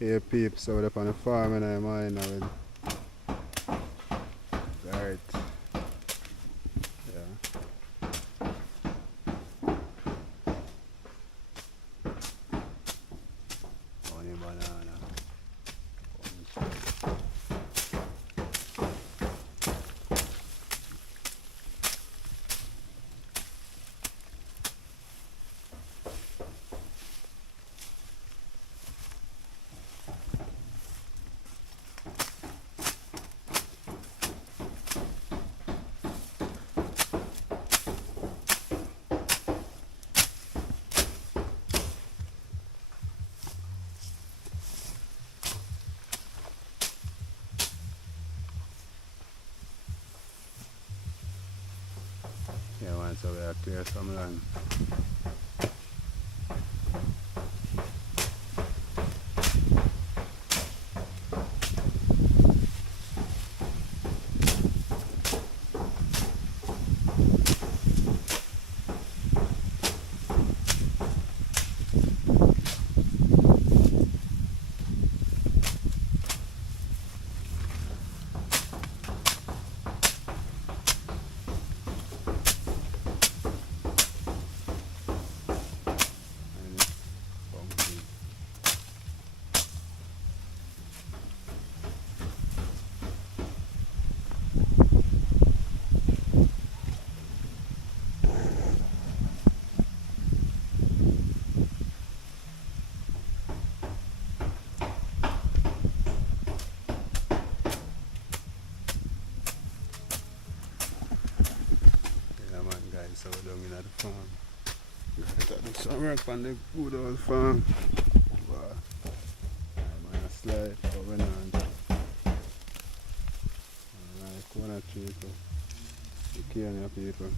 Hey peeps out up on the farm and I'm mine now with Garrett. Yeah. Honey banana. Yeah man, so we have clear some land. And pumpkin. Yeah man guys, so we're down in at the farm. Gotta do some work on the good old farm. Wow. I'm on a slide going on. Alright, corner tree too. The Kenya people.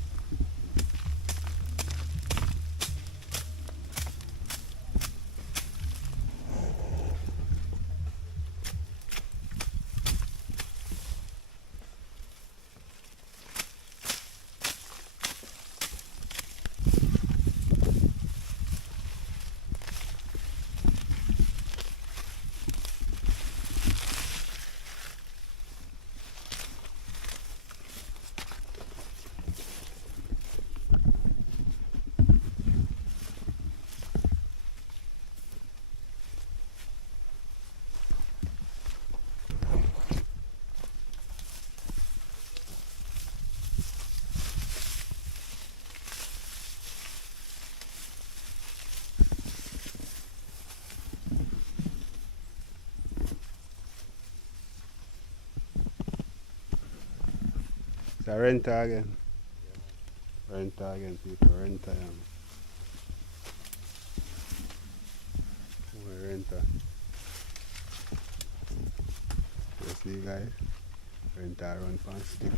It's a renter again. Renter again, people. Renter. Renter. You see, guys? Renter run for stick.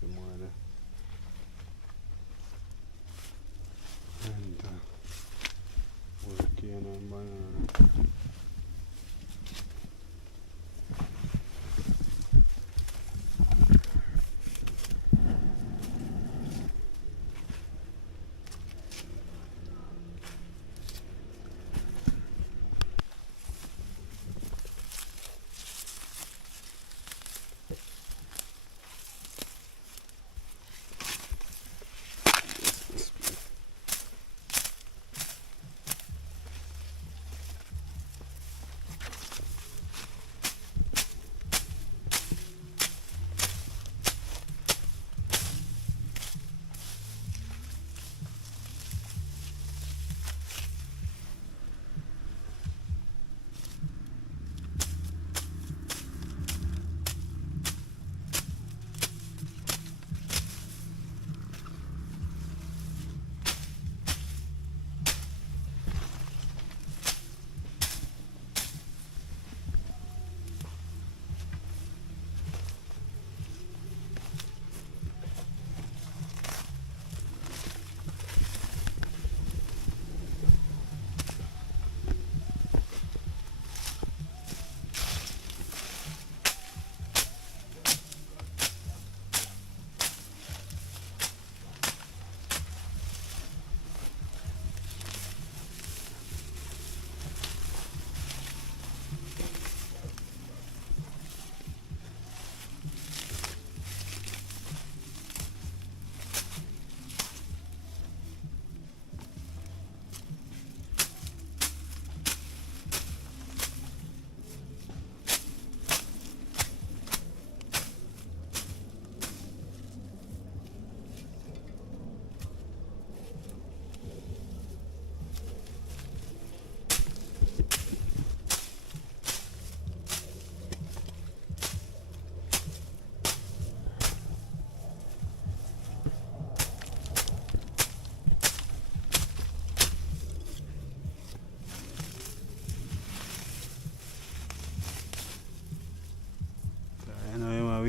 Some more there. Renter. Working and banana.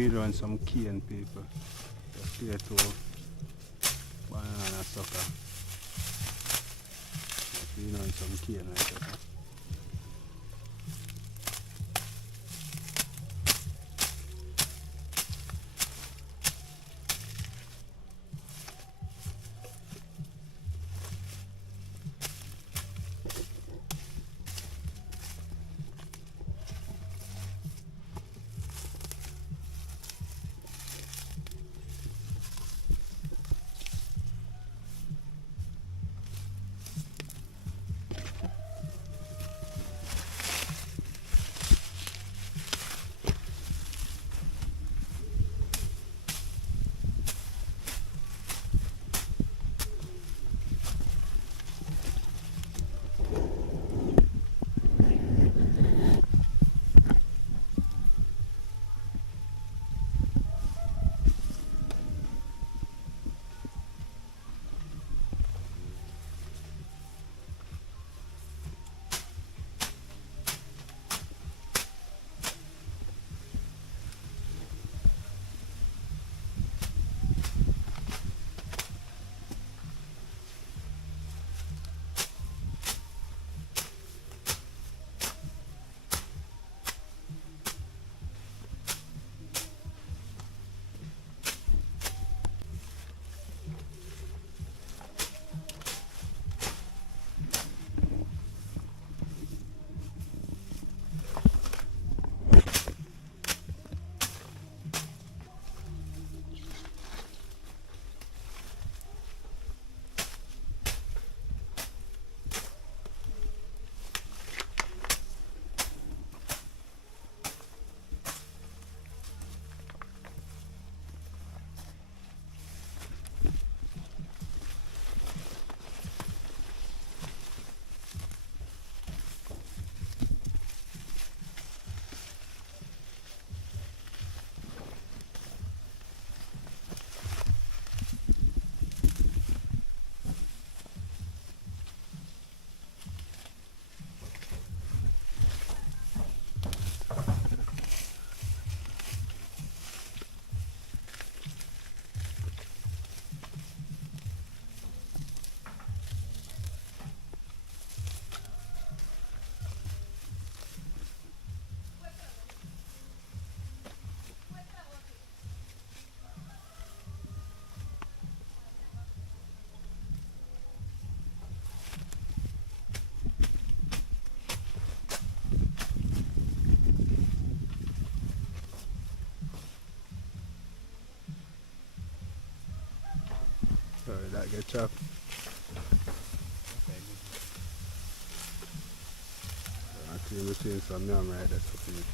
we run some cane people. Potato, banana sucker. We run some cane right there. Sorry, that get chopped. I clean between some yam right there to feed.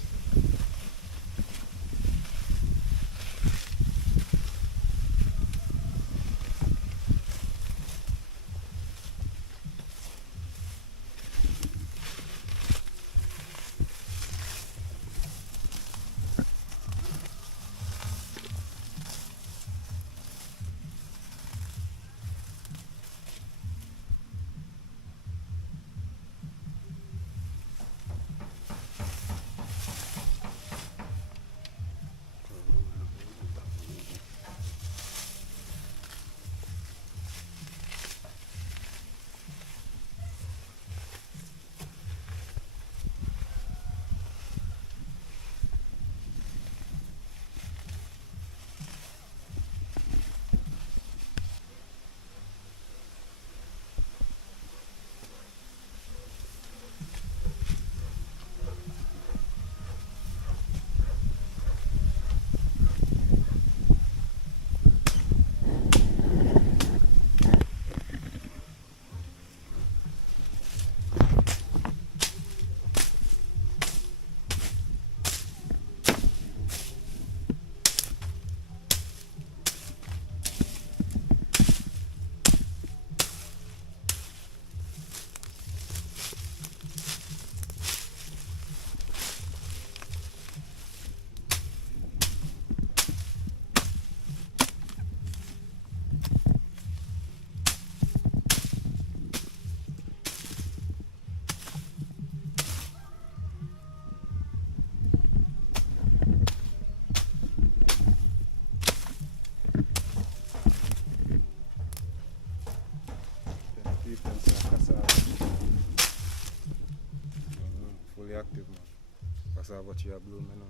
carve what you have bloom now.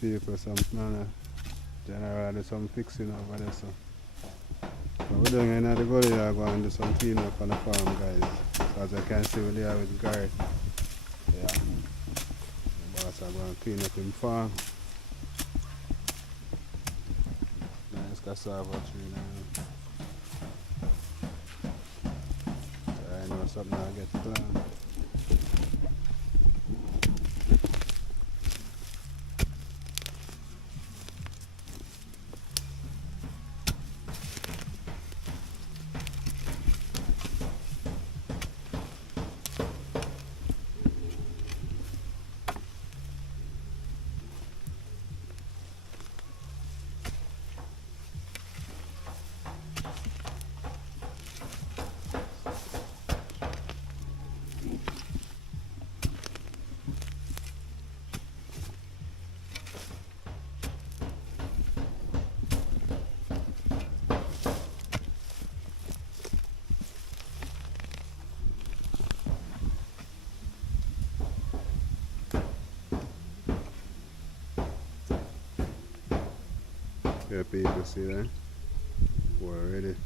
People, some man, generally some fixing over there. So we're doing another go there, go and do some clean up on the farm, guys. So as I can see, we're there with Garrett. Yeah. The boss are going to clean up him farm. Nice cassava tree now. So I know something I get planted. Yeah, people, see that? We're ready.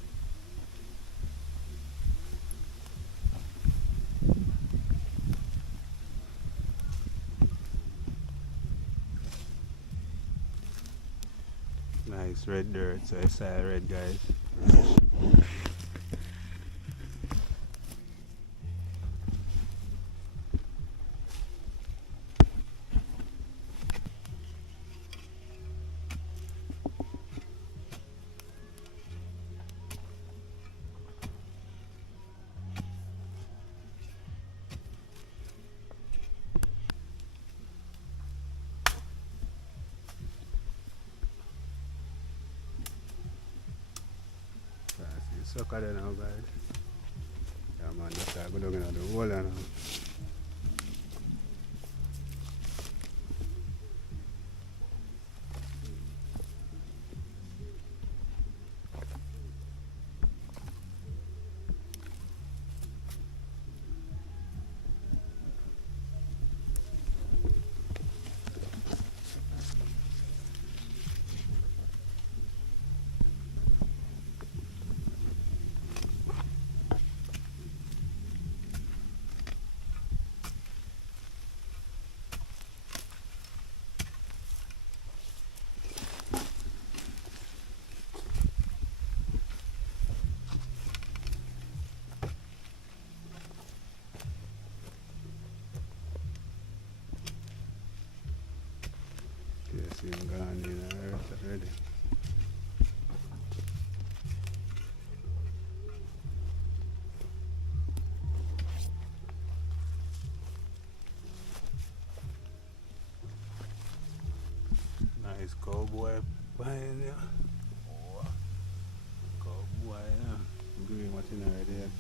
Nice red dirt, so I say red, guys. Sucker there now, guys. Yeah, man, just go down in the hole now. Yes, you've gone in the earth already. Nice cowboy behind you. Cowboy, yeah. Green what's in already.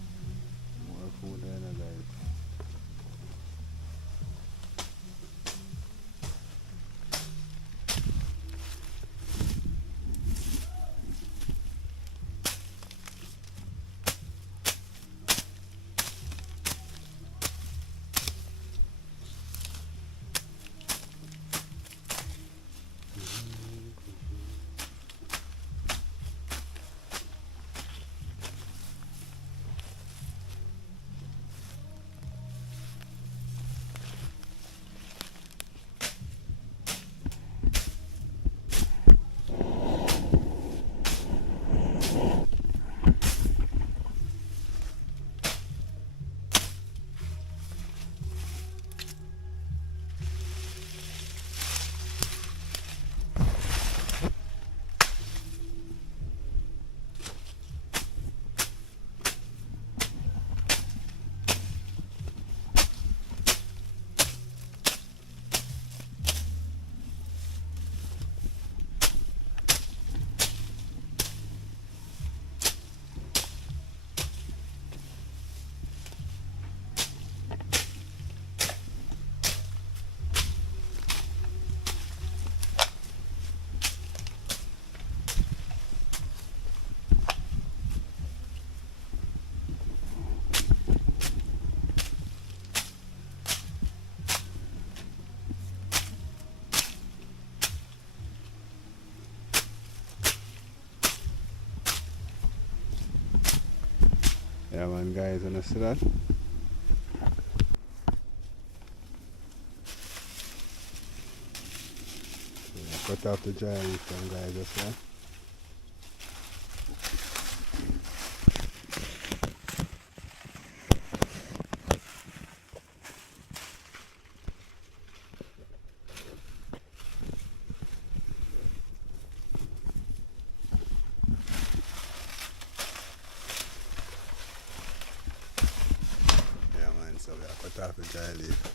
Yeah man guys, you see that? Yeah, cut off the dry leaf from guys, you see that? Yeah man, so we have cut off the dry leaf.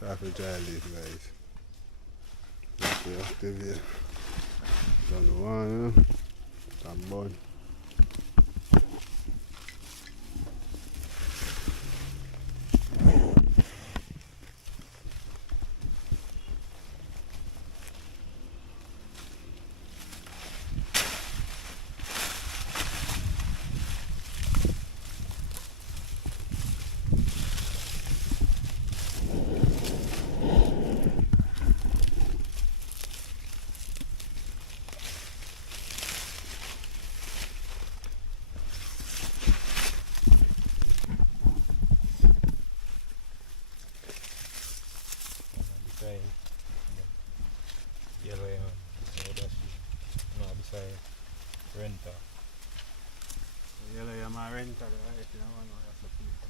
Cut off the dry leaf guys. Okay, activate. Done one, you know? Some bun. Yellow yam, no, beside renter. Yellow yam a renter, right? You know, one that's a piece.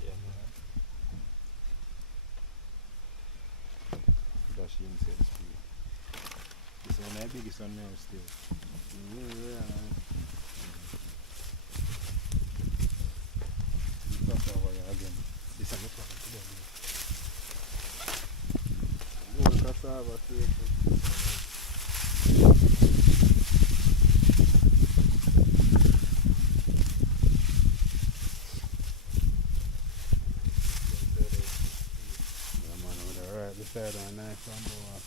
Yeah, man. Dash inside the street. This one I biggest one now still. Yeah, man. Cross over here again. This is not one today. More cassava station. Yeah man, with the right beside one nice one walk.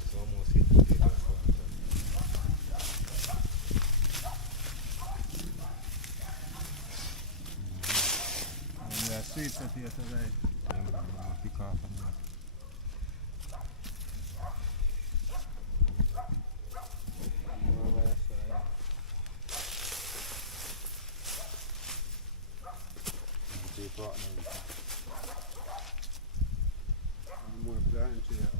It's almost hit the potato and And the sweet potato guys. I'm gonna pick off and More by the side. keep rotten everything. More planting here.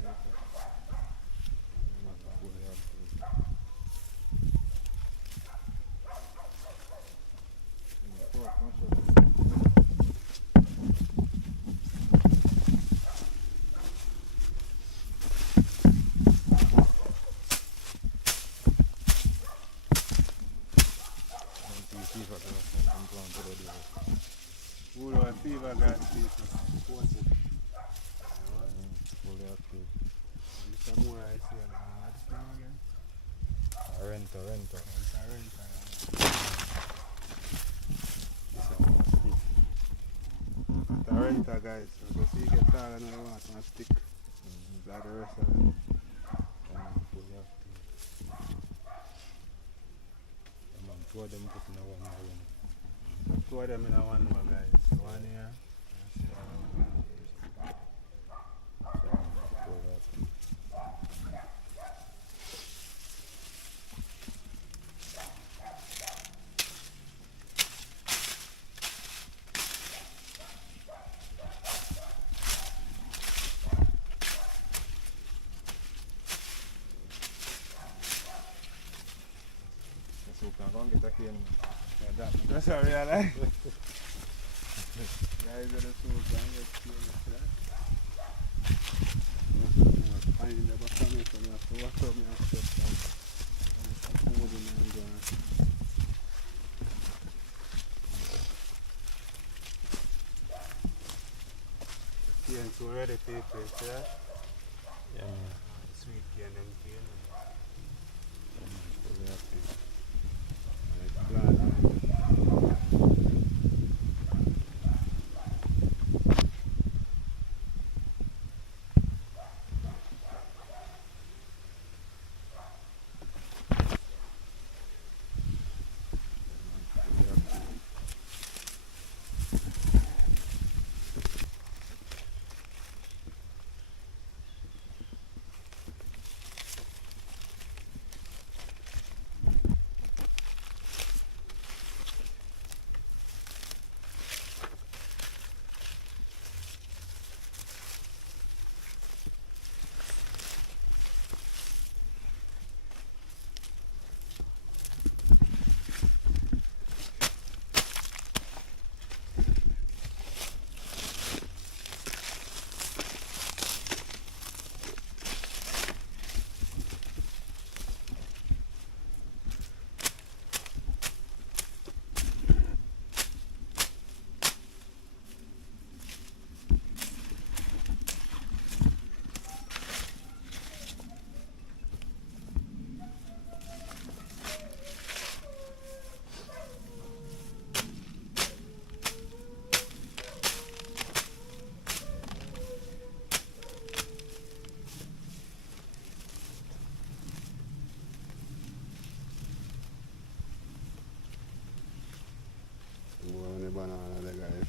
Who do I fever got people? What's it? Fully active. Some more I see. What's the name again? Renter. It's a renter. This one was stiff. It's a renter guys. So go see you get taller and you want to stick. Like the rest of them. Fully active. Yeah, man, two of them put in a one room. Two of them in a one more guys. One here. Fully active. pain. Yeah, that. That's what I realize. Guys are the two can get pain for that. Find the bottom of me after what up me and step down. Food in and go on. Pain so ready people, see that? Yeah, man. Sweet pain and pain. So we have to. Go on the banana there, guys.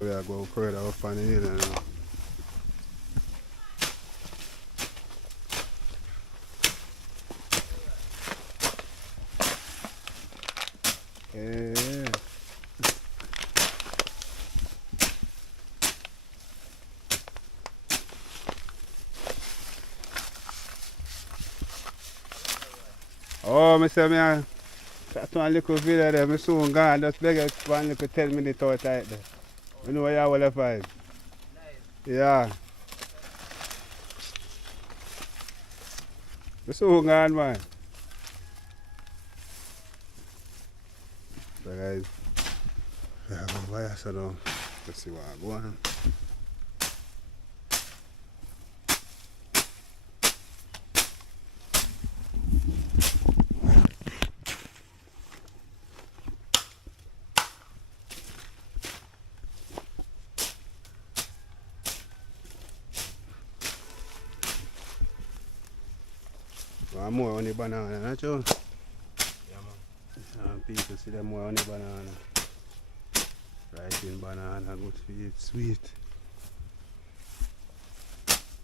We are going further up on the hill now. Yeah. Oh, I say me that one little video there, I soon gone. Just beg it 1 little 10 minutes out right there. You know what you will find. Yeah. So gone, man. So guys, yeah, go buy so now. Let's see what I go on. One more on the banana, not you? Yeah, man. People see them more on the banana. Ripening banana, good for it, sweet.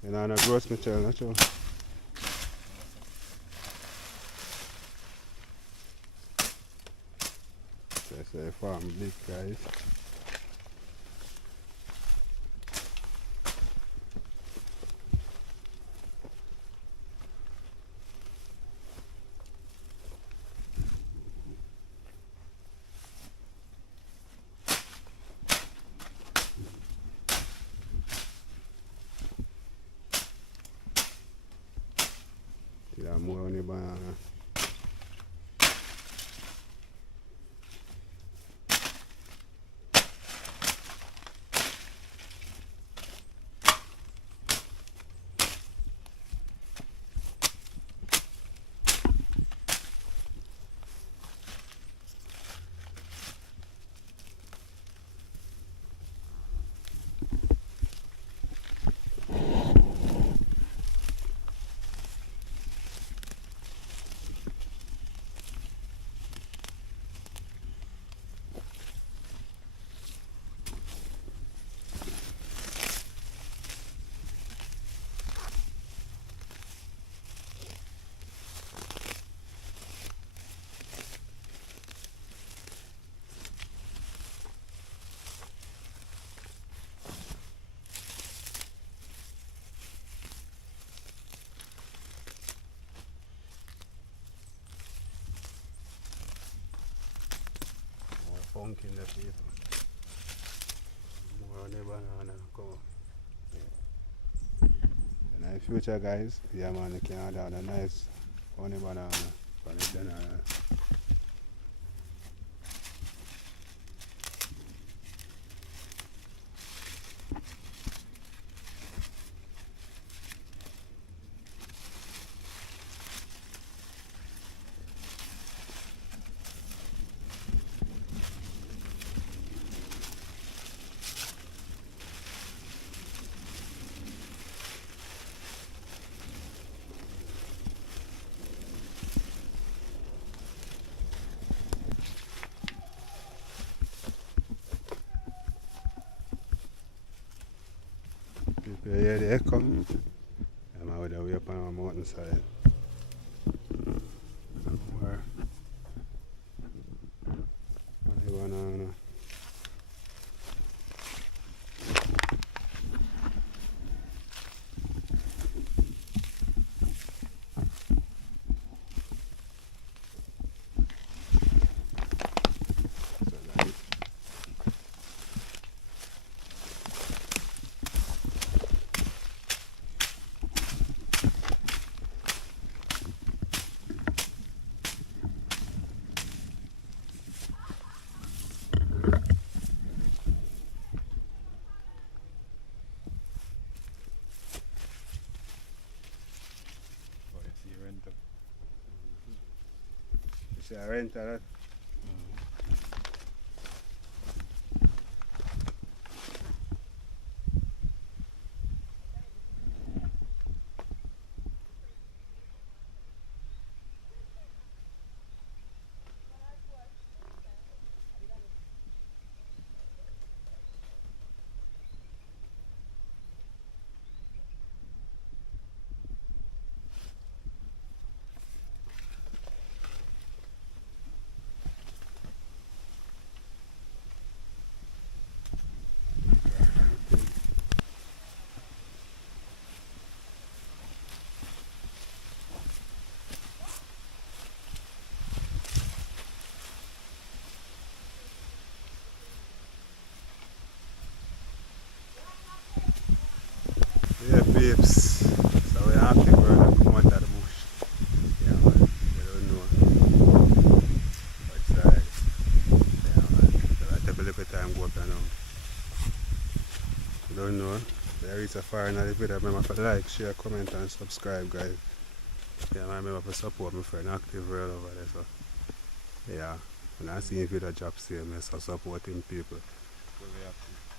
You know, no gross material, not you? So I say farm big, guys. Yeah, more on the banana. Pumpkin the people. More on the banana come. And in the future guys, yeah man, you can add on a nice honey banana for the general. People hear the echo. I'm out the way up on our mountainside. More honey banana. So nice. Oh, you see rent up. You see a rent that? Yeah, babes. So we have to go and come out of the bush. Don't know. There is a far in the video. Remember to like, share, comment and subscribe guys. Yeah, man, remember to support my friend Active World over there. So yeah. When I see him video drop same, so support him people. Very active.